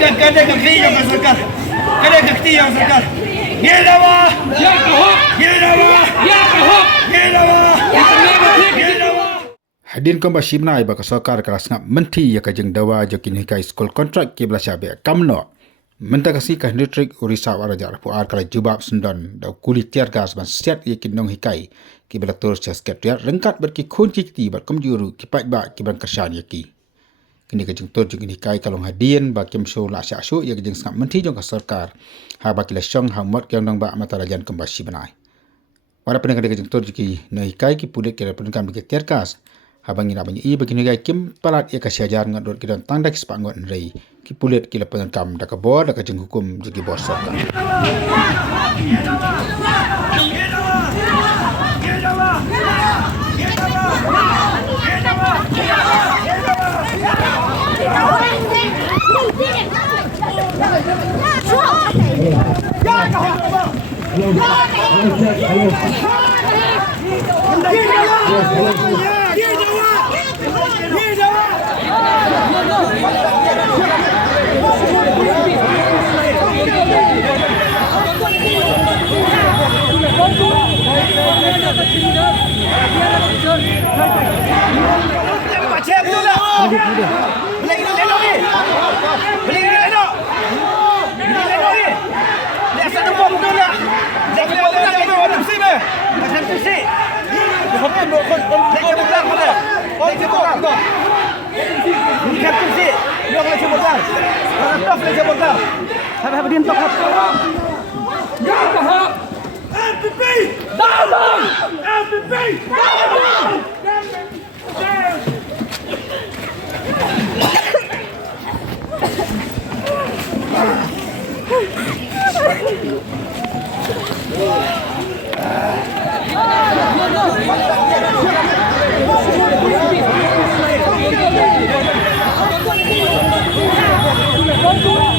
Kada kaki yang masukkan. Kada kaki yang masukkan. Gelawa. Ya kahok. Gelawa. Ya kahok. Gelawa. Gelawa. Hadin kau basi menai baka sarkar kelas ngap menti ya kajeng dawa jokin hikai skol kontrak ke belasya be kamno. Menta kasih kah nitrik urisa waraja puar kala jubab sendon da kulit tiar gas ban siat yakin nong hikai ki belatur sesket ya rengkat berki kunci ti bar komjuru ki pai ba ki ban kersan yaki. Kini kajeng tur jokin hikai kalong hadin ba kem show la sya syu ya kajeng ngap menti jong ka sarkar ha ba ki la syong ha mot kyang nong ba mata rajan kembasi benai. Wara penang kajeng tur joki no hikai ki pulit ki penang bi tiar gas habang ina banyi i begini gai kim palat ia kasih ajar ngadot kidan tangda kispak ngot nrei ki pulit ki lepan kam da ka bo da ka jeng hukum jegi bos ka Go!